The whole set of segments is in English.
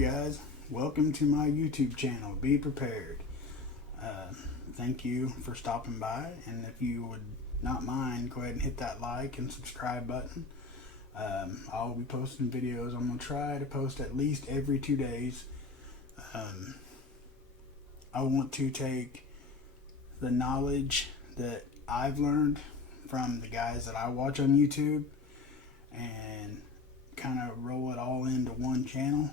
guys, welcome to my YouTube channel, Be Prepared. Thank you for stopping by, and if you would not mind, go ahead and hit that like and subscribe button. I'll be posting videos. I'm going to try to post at least every 2 days. I want to take the knowledge that I've learned from the guys that I watch on YouTube and kind of roll it all into one channel.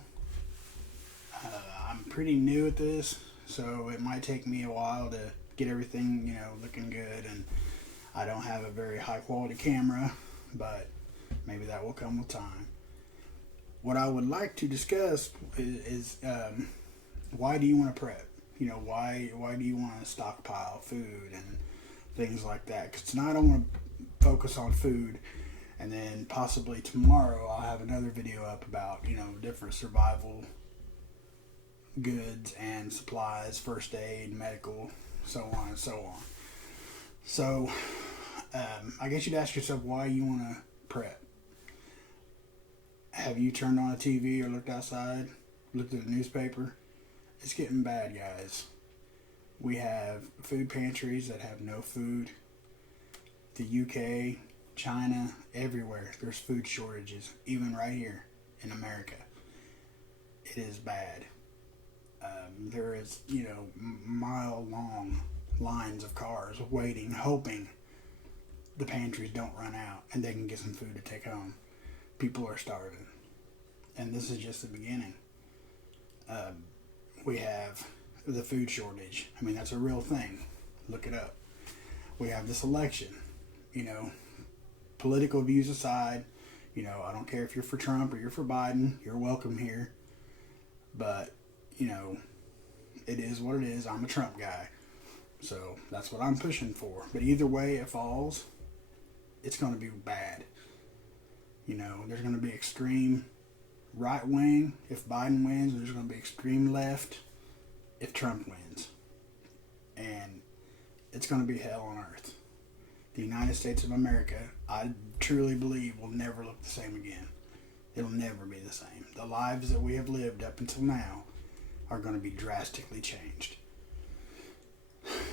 I'm pretty new at this, so it might take me a while to get everything, looking good, and I don't have a very high quality camera, but maybe that will come with time. What I would like to discuss is why do you want to prep? Why do you want to stockpile food and things like that? Because tonight I want to focus on food, and then possibly tomorrow I'll have another video up about, different survival goods and supplies, first aid, medical, so on and so on. So, I guess you'd ask yourself why you want to prep. Have you turned on a TV or looked outside, looked at the newspaper? It's getting bad, guys. We have food pantries that have no food. The UK, China, everywhere, there's food shortages, even right here in America. It is bad. There is, mile-long lines of cars waiting, hoping the pantries don't run out and they can get some food to take home. People are starving. And this is just the beginning. We have the food shortage. I mean, that's a real thing. Look it up. We have this election. Political views aside, I don't care if you're for Trump or you're for Biden, you're welcome here. But, it is what it is. I'm a Trump guy. So that's what I'm pushing for. But either way it falls, it's going to be bad. There's going to be extreme right wing if Biden wins. There's going to be extreme left if Trump wins. And it's going to be hell on earth. The United States of America, I truly believe, will never look the same again. It'll never be the same. The lives that we have lived up until now are going to be drastically changed.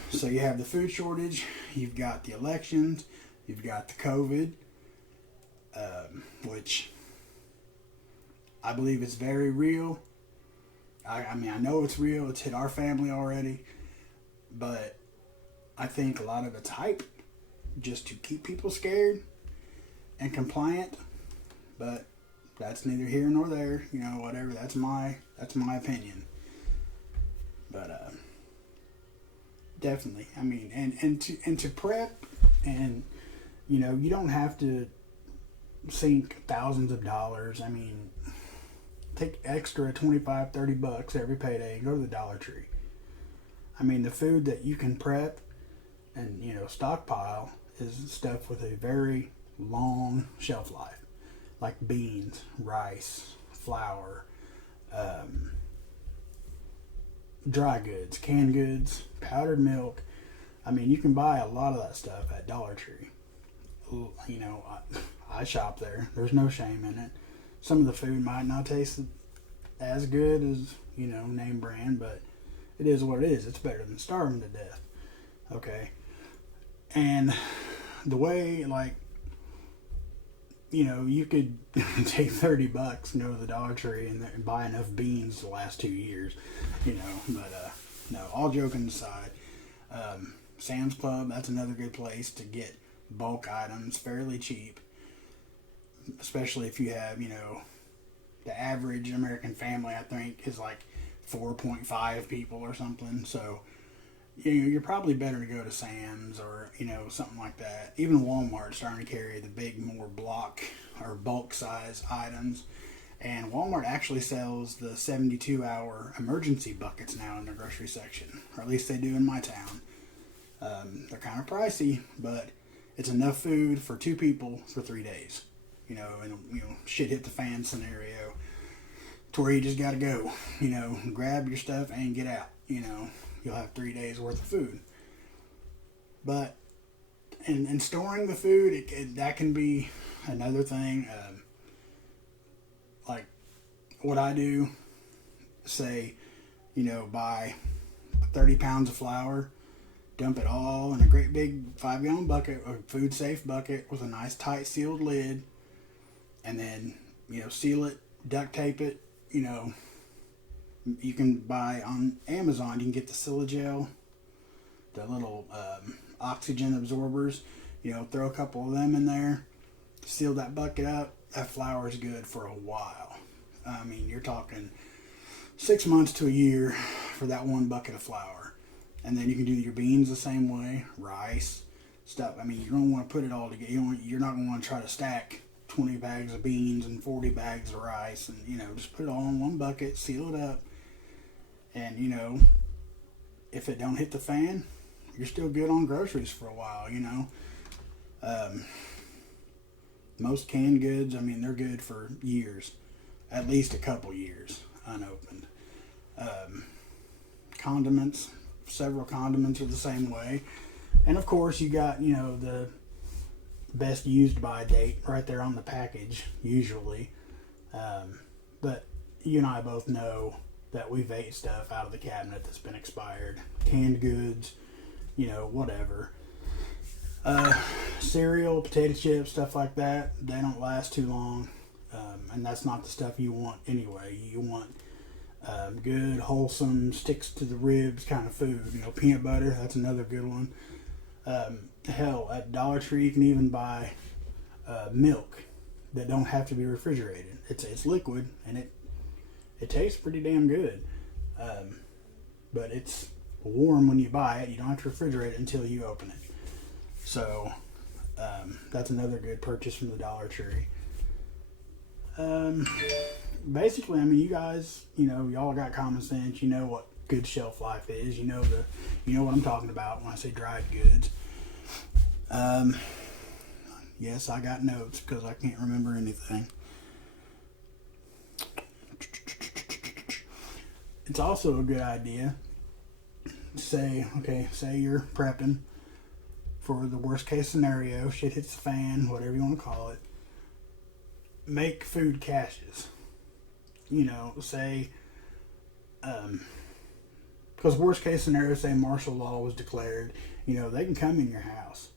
So you have the food shortage, you've got the elections, you've got the COVID, which I believe is very real. I know it's real. It's hit our family already. But I think a lot of it's hype just to keep people scared and compliant. But that's neither here nor there. Whatever. That's my opinion. But definitely. And to prep, and you don't have to sink thousands of dollars. Take extra $25-$30 every payday and go to the Dollar Tree. The food that you can prep and stockpile is stuff with a very long shelf life, like beans, rice, flour, dry goods, canned goods, powdered milk. You can buy a lot of that stuff at Dollar Tree. I shop there. There's no shame in it. Some of the food might not taste as good as, name brand, but it is what it is. It's better than starving to death. Okay? And the way, you could take $30, go to the Dollar Tree and buy enough beans to last 2 years, but no, all joking aside, Sam's Club, that's another good place to get bulk items fairly cheap, especially if you have, the average American family, I think, is like 4.5 people or something, so you're probably better to go to Sam's or, something like that. Even Walmart's starting to carry the big, more block or bulk size items. And Walmart actually sells the 72-hour emergency buckets now in their grocery section. Or at least they do in my town. They're kind of pricey, but it's enough food for 2 people for 3 days. Shit hit the fan scenario to where you just got to go. Grab your stuff and get out. You'll have 3 days worth of food. But and storing the food, that can be another thing. Like what I do say, buy 30 pounds of flour, dump it all in a great big 5-gallon bucket, a food safe bucket with a nice tight sealed lid, and then, seal it, duct tape it. You can buy on Amazon, you can get the Silagel, the little oxygen absorbers, throw a couple of them in there, seal that bucket up. That flour is good for a while. I mean, you're talking 6 months to a year for that one bucket of flour. And then you can do your beans the same way, rice, stuff. I mean, you're going to want to put it all together. You're not going to want to try to stack 20 bags of beans and 40 bags of rice. And, just put it all in one bucket, seal it up. And, if it don't hit the fan, you're still good on groceries for a while, Most canned goods, I mean, they're good for years. At least a couple years, unopened. Condiments, several condiments are the same way. And of course, you got, the best used by date right there on the package, usually. But you and I both know that we've ate stuff out of the cabinet that's been expired. Canned goods, whatever. Cereal, potato chips, stuff like that, they don't last too long. And that's not the stuff you want anyway. You want good, wholesome, sticks to the ribs kind of food. Peanut butter, that's another good one. Hell, at Dollar Tree you can even buy milk that don't have to be refrigerated. It's liquid and it tastes pretty damn good. But it's warm when you buy it. You don't have to refrigerate it until you open it. So that's another good purchase from the Dollar Tree. Basically, I mean, you guys, y'all got common sense. You know what good shelf life is. You know what I'm talking about when I say dried goods. Yes, I got notes because I can't remember anything. It's also a good idea. Say you're prepping for the worst case scenario, shit hits the fan, whatever you want to call it. Make food caches. Say, because worst case scenario, say martial law was declared, they can come in your house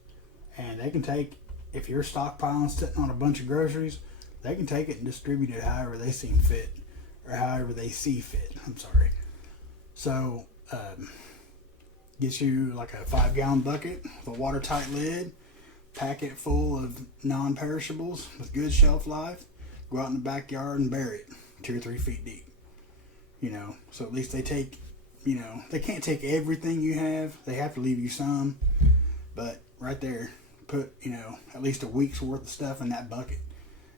and they can take, if you're stockpiling sitting on a bunch of groceries, they can take it and distribute it however they seem fit, or however they see fit. I'm sorry. So, get you like a 5-gallon bucket with a watertight lid, pack it full of non-perishables with good shelf life, go out in the backyard and bury it 2 or 3 feet deep. So at least they take, they can't take everything you have. They have to leave you some. But right there, put, at least a week's worth of stuff in that bucket.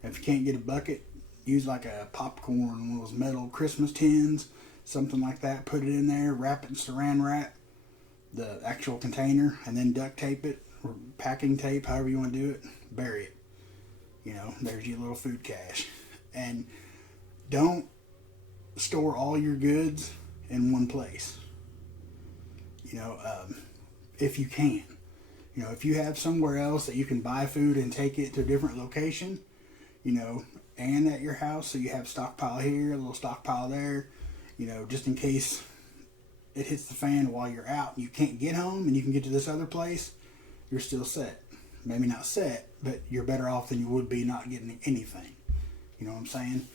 If you can't get a bucket, use like a popcorn, one of those metal Christmas tins, something like that. Put it in there, wrap it in saran wrap, the actual container, and then duct tape it, or packing tape, however you want to do it, bury it. There's your little food cache. And don't store all your goods in one place. If you can. If you have somewhere else that you can buy food and take it to a different location, and at your house, so you have stockpile here, a little stockpile there, just in case it hits the fan while you're out and you can't get home and you can get to this other place, you're still set. Maybe not set, but you're better off than you would be not getting anything. You know what I'm saying?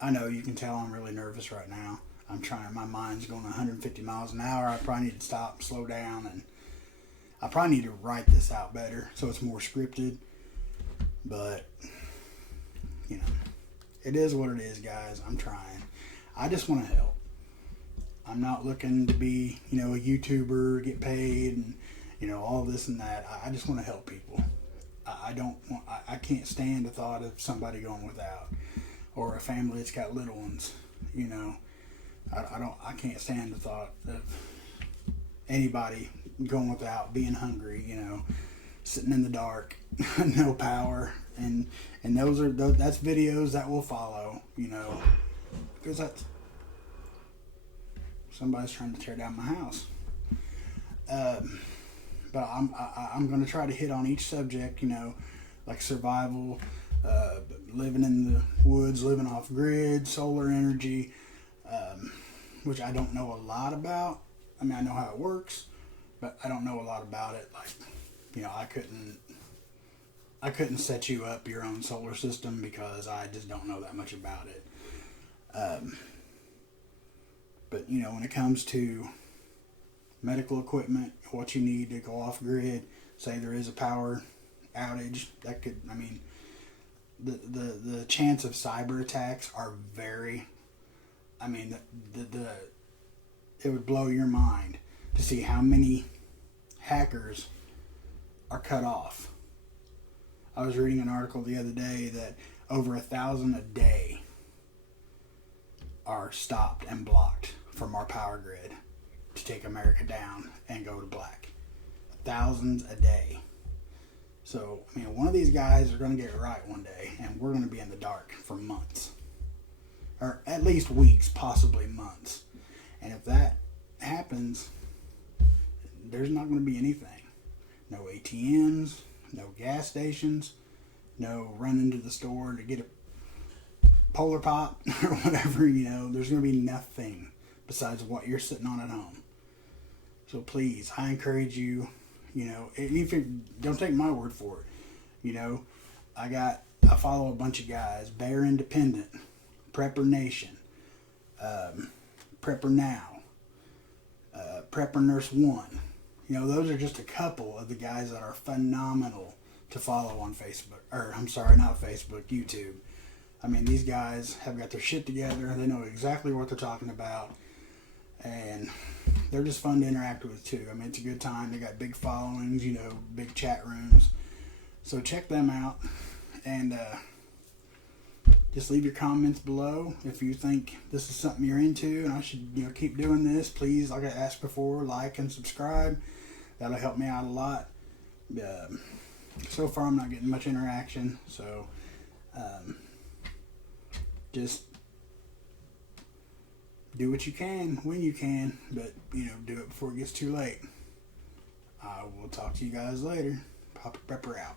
I know you can tell I'm really nervous right now. I'm trying, my mind's going 150 miles an hour. I probably need to stop, slow down, and I probably need to write this out better so it's more scripted. But, it is what it is, guys. I'm trying. I just want to help. I'm not looking to be, a YouTuber, get paid, and, all this and that. I just want to help people. I can't stand the thought of somebody going without, or a family that's got little ones, I can't stand the thought of anybody going without, being hungry, sitting in the dark, no power, and that's videos that will follow, because that's somebody's trying to tear down my house. But I'm going to try to hit on each subject, like survival, living in the woods, living off grid, solar energy, which I don't know a lot about. I mean, I know how it works, but I don't know a lot about it. Like, I couldn't set you up your own solar system because I just don't know that much about it. But when it comes to medical equipment, what you need to go off grid, say there is a power outage, that could, the chance of cyber attacks are very, it would blow your mind to see how many hackers are cut off. I was reading an article the other day that over 1,000 a day are stopped and blocked from our power grid to take America down and go to black. Thousands a day. So, one of these guys are going to get it right one day, and we're going to be in the dark for months. Or at least weeks, possibly months. And if that happens, there's not going to be anything. No ATMs, no gas stations, no running to the store to get a Polar Pop or whatever, there's going to be nothing besides what you're sitting on at home. So please, I encourage you, if you don't take my word for it, I follow a bunch of guys, Bear Independent, Prepper Nation, Prepper Now, Prepper Nurse One. Those are just a couple of the guys that are phenomenal to follow on Facebook, not Facebook, YouTube. These guys have got their shit together. They know exactly what they're talking about. And they're just fun to interact with too. It's a good time. They got big followings, big chat rooms. So check them out. And just leave your comments below if you think this is something you're into and I should keep doing this. Please, like I asked before, like and subscribe. That'll help me out a lot. So far I'm not getting much interaction, so just do what you can when you can, but do it before it gets too late. I will talk to you guys later. Papa Prepper out.